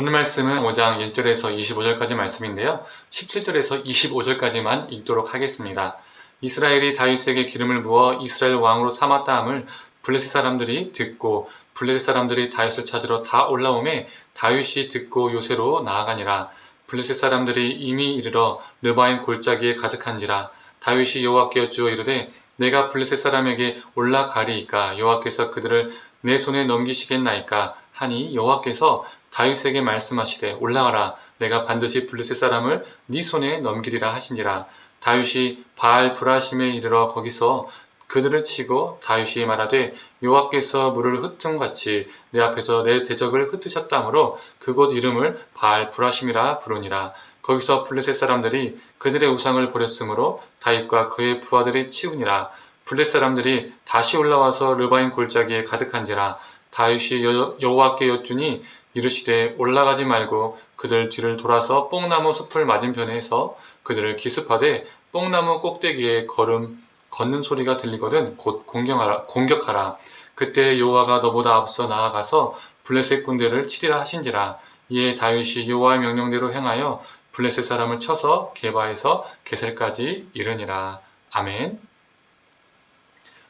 오늘 말씀은 5장 1절에서 25절까지 말씀인데요. 17절에서 25절까지만 읽도록 하겠습니다. 이스라엘이 다윗에게 기름을 부어 이스라엘 왕으로 삼았다 함을 블레셋 사람들이 듣고 블레셋 사람들이 다윗을 찾으러 다 올라오매 다윗이 듣고 요새로 나아가니라. 블레셋 사람들이 이미 이르러 르바임 골짜기에 가득한지라. 다윗이 여호와께 여쭈어 이르되 내가 블레셋 사람에게 올라가리이까 여호와께서 그들을 내 손에 넘기시겠나이까 하니 여호와께서 다윗에게 말씀하시되 올라가라 내가 반드시 블레셋 사람을 네 손에 넘기리라 하시니라. 다윗이 바알 브라심에 이르러 거기서 그들을 치고 다윗이 말하되 여호와께서 물을 흩음같이 내 앞에서 내 대적을 흩으셨다므로 그곳 이름을 바알 브라심이라 부르니라. 거기서 블레셋 사람들이 그들의 우상을 버렸으므로 다윗과 그의 부하들이 치우니라. 블레셋 사람들이 다시 올라와서 르바임 골짜기에 가득한지라. 다윗이 여호와께 여쭈니 이르시되 올라가지 말고 그들 뒤를 돌아서 뽕나무 숲을 맞은편에서 그들을 기습하되 뽕나무 꼭대기에 걷는 소리가 들리거든 곧 공격하라. 그때 여호와가 너보다 앞서 나아가서 블레셋 군대를 치리라 하신지라. 이에 다윗이 여호와의 명령대로 행하여 블레셋 사람을 쳐서 게바에서 게셀까지 이르니라. 아멘.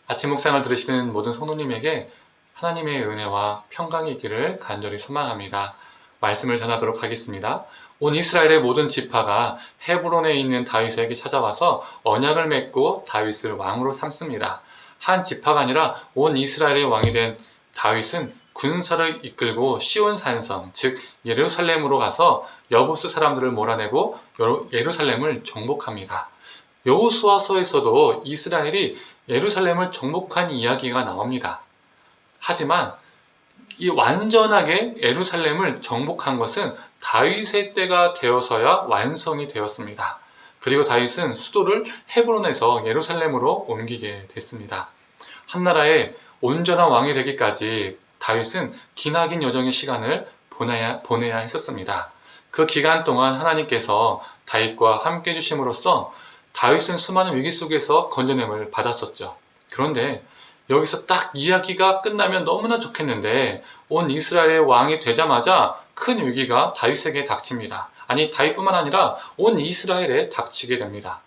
아침 묵상을 들으시는 모든 성도님에게 하나님의 은혜와 평강이 있기를 간절히 소망합니다. 말씀을 전하도록 하겠습니다. 온 이스라엘의 모든 지파가 헤브론에 있는 다윗에게 찾아와서 언약을 맺고 다윗을 왕으로 삼습니다. 한 지파가 아니라 온 이스라엘의 왕이 된 다윗은 군사를 이끌고 시온 산성, 즉 예루살렘으로 가서 여부스 사람들을 몰아내고 예루살렘을 정복합니다. 여호수아서에서도 이스라엘이 예루살렘을 정복한 이야기가 나옵니다. 하지만 이 완전하게 예루살렘을 정복한 것은 다윗의 때가 되어서야 완성이 되었습니다. 그리고 다윗은 수도를 헤브론에서 예루살렘으로 옮기게 됐습니다. 한나라의 온전한 왕이 되기까지 다윗은 기나긴 여정의 시간을 보내야 했었습니다. 그 기간 동안 하나님께서 다윗과 함께 해주심으로써 다윗은 수많은 위기 속에서 건져냄을 받았었죠. 그런데 여기서 딱 이야기가 끝나면 너무나 좋겠는데 온 이스라엘의 왕이 되자마자 큰 위기가 다윗에게 닥칩니다. 아니 다윗뿐만 아니라 온 이스라엘에 닥치게 됩니다.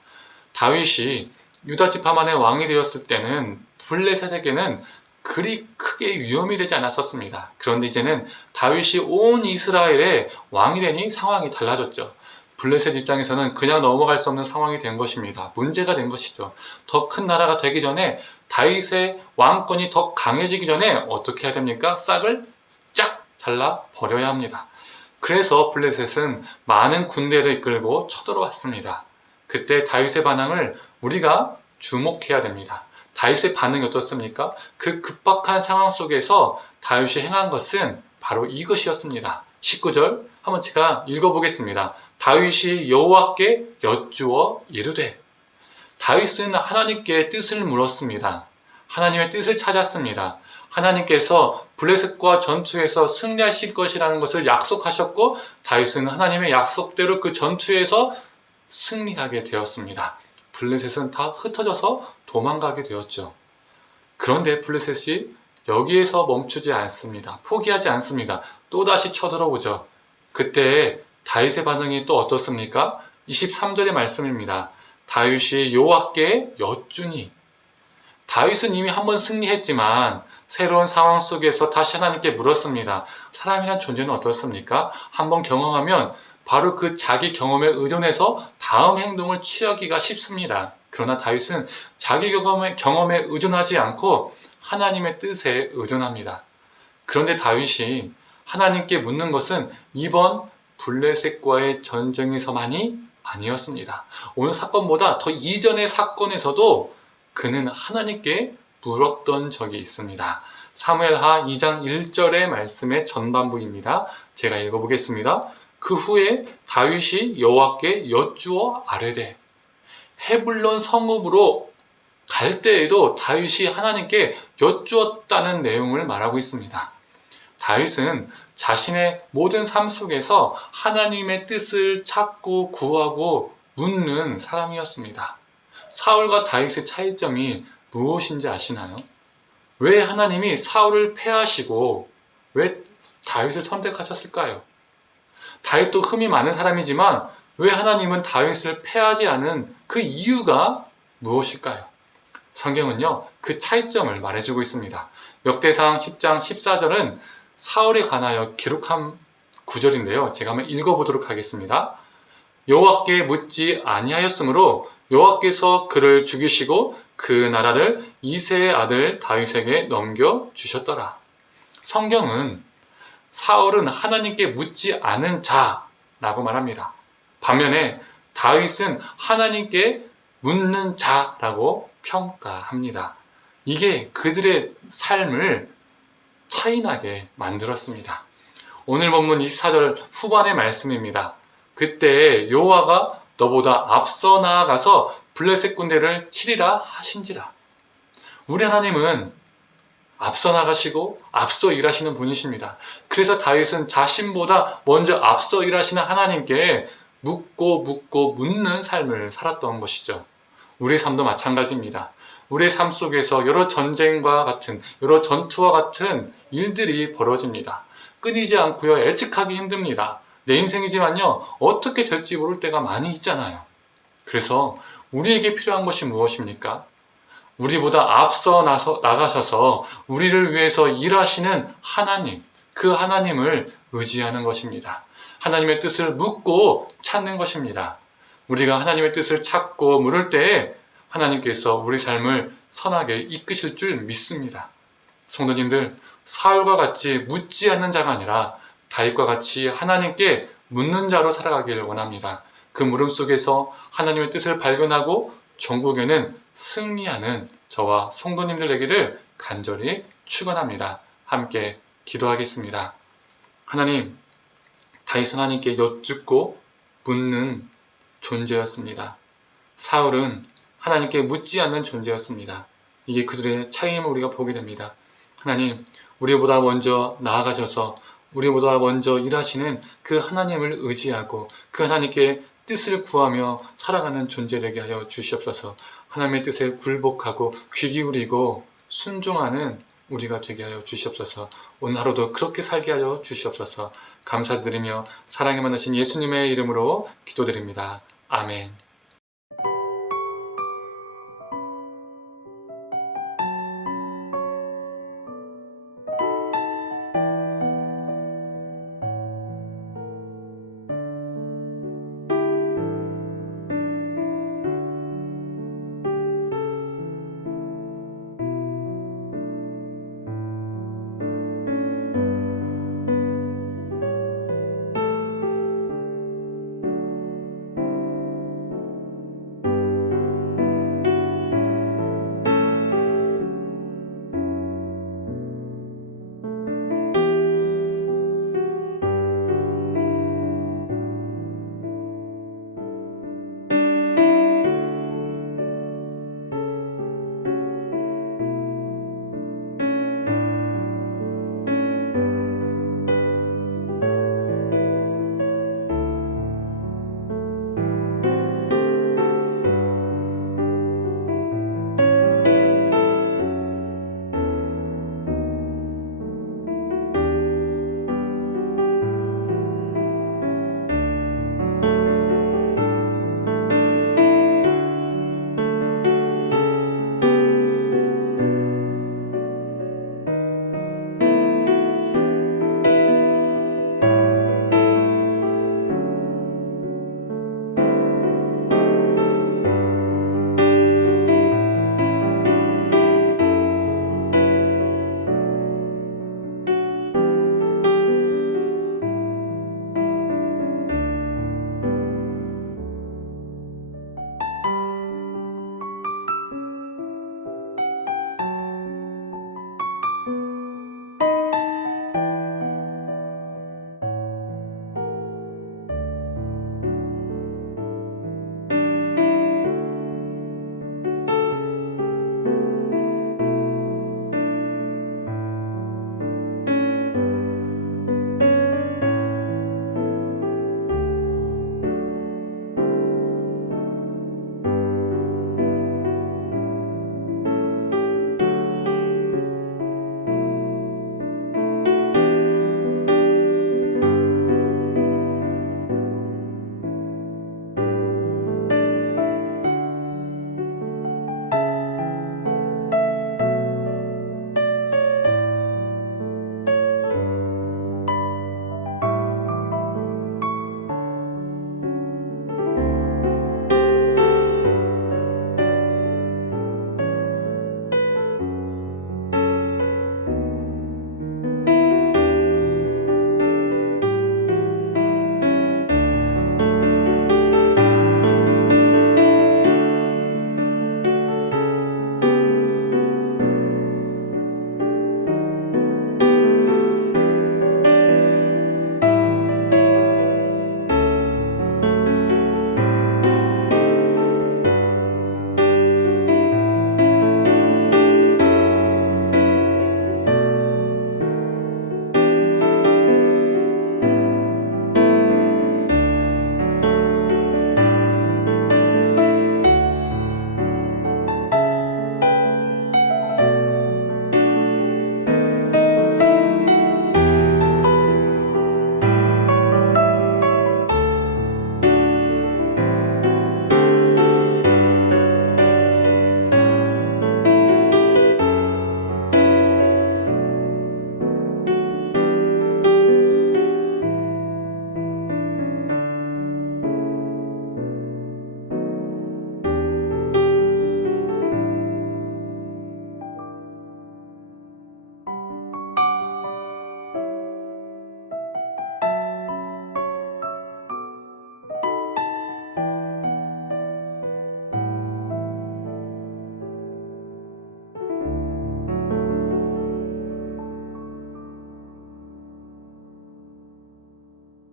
다윗이 유다 지파만의 왕이 되었을 때는 블레셋에게는 그리 크게 위험이 되지 않았었습니다. 그런데 이제는 다윗이 온 이스라엘의 왕이 되니 상황이 달라졌죠. 블레셋 입장에서는 그냥 넘어갈 수 없는 상황이 된 것입니다. 문제가 된 것이죠. 더 큰 나라가 되기 전에 다윗의 왕권이 더 강해지기 전에 어떻게 해야 됩니까? 싹을 쫙 잘라 버려야 합니다. 그래서 블레셋은 많은 군대를 이끌고 쳐들어왔습니다. 그때 다윗의 반응을 우리가 주목해야 됩니다. 다윗의 반응이 어떻습니까? 그 급박한 상황 속에서 다윗이 행한 것은 바로 이것이었습니다. 19절 한번 제가 읽어보겠습니다. 다윗이 여호와께 여쭈어 이르되. 다윗은 하나님께 뜻을 물었습니다. 하나님의 뜻을 찾았습니다. 하나님께서 블레셋과 전투에서 승리하실 것이라는 것을 약속하셨고 다윗은 하나님의 약속대로 그 전투에서 승리하게 되었습니다. 블레셋은 다 흩어져서 도망가게 되었죠. 그런데 블레셋이 여기에서 멈추지 않습니다. 포기하지 않습니다. 또다시 쳐들어오죠. 그때 다윗의 반응이 또 어떻습니까? 23절의 말씀입니다. 다윗이 여호와께 여쭈니. 다윗은 이미 한번 승리했지만 새로운 상황 속에서 다시 하나님께 물었습니다. 사람이란 존재는 어떻습니까? 한번 경험하면 바로 그 자기 경험에 의존해서 다음 행동을 취하기가 쉽습니다. 그러나 다윗은 자기 경험에 의존하지 않고 하나님의 뜻에 의존합니다. 그런데 다윗이 하나님께 묻는 것은 이번 블레셋과의 전쟁에서만이 아니었습니다. 오늘 사건보다 더 이전의 사건에서도 그는 하나님께 물었던 적이 있습니다. 사무엘하 2장 1절의 말씀의 전반부입니다. 제가 읽어보겠습니다. 그 후에 다윗이 여호와께 여쭈어 아뢰되. 헤블론 성읍으로 갈 때에도 다윗이 하나님께 여쭈었다는 내용을 말하고 있습니다. 다윗은 자신의 모든 삶 속에서 하나님의 뜻을 찾고 구하고 묻는 사람이었습니다. 사울과 다윗의 차이점이 무엇인지 아시나요? 왜 하나님이 사울을 패하시고 왜 다윗을 선택하셨을까요? 다윗도 흠이 많은 사람이지만 왜 하나님은 다윗을 패하지 않은 그 이유가 무엇일까요? 성경은요, 그 차이점을 말해주고 있습니다. 역대상 10장 14절은 사울에 관하여 기록한 구절인데요. 제가 한번 읽어보도록 하겠습니다. 여호와께 묻지 아니하였으므로 여호와께서 그를 죽이시고 그 나라를 이새의 아들 다윗에게 넘겨주셨더라. 성경은 사울은 하나님께 묻지 않은 자라고 말합니다. 반면에 다윗은 하나님께 묻는 자라고 평가합니다. 이게 그들의 삶을 차이나게 만들었습니다. 오늘 본문 24절 후반의 말씀입니다. 그때 여호와가 너보다 앞서 나아가서 블레셋 군대를 치리라 하신지라. 우리 하나님은 앞서 나가시고 앞서 일하시는 분이십니다. 그래서 다윗은 자신보다 먼저 앞서 일하시는 하나님께 묻고 묻는 삶을 살았던 것이죠. 우리의 삶도 마찬가지입니다. 우리의 삶 속에서 여러 전쟁과 같은, 여러 전투와 같은 일들이 벌어집니다. 끊이지 않고요, 예측하기 힘듭니다. 내 인생이지만요, 어떻게 될지 모를 때가 많이 있잖아요. 그래서 우리에게 필요한 것이 무엇입니까? 우리보다 앞서 나가셔서 우리를 위해서 일하시는 하나님, 그 하나님을 의지하는 것입니다. 하나님의 뜻을 묻고 찾는 것입니다. 우리가 하나님의 뜻을 찾고 물을 때에 하나님께서 우리 삶을 선하게 이끄실 줄 믿습니다. 성도님들, 사울과 같이 묻지 않는 자가 아니라 다윗과 같이 하나님께 묻는 자로 살아가기를 원합니다. 그 물음 속에서 하나님의 뜻을 발견하고 전국에는 승리하는 저와 성도님들 되기를 간절히 축원합니다. 함께 기도하겠습니다. 하나님, 다윗은 하나님께 여쭙고 묻는 존재였습니다. 사울은 하나님께 묻지 않는 존재였습니다. 이게 그들의 차이임을 우리가 보게 됩니다. 하나님, 우리보다 먼저 나아가셔서 우리보다 먼저 일하시는 그 하나님을 의지하고 그 하나님께 뜻을 구하며 살아가는 존재 되게 하여 주시옵소서. 하나님의 뜻에 굴복하고 귀 기울이고 순종하는 우리가 되게 하여 주시옵소서. 오늘 하루도 그렇게 살게 하여 주시옵소서. 감사드리며 사랑에 만나신 예수님의 이름으로 기도드립니다. 아멘.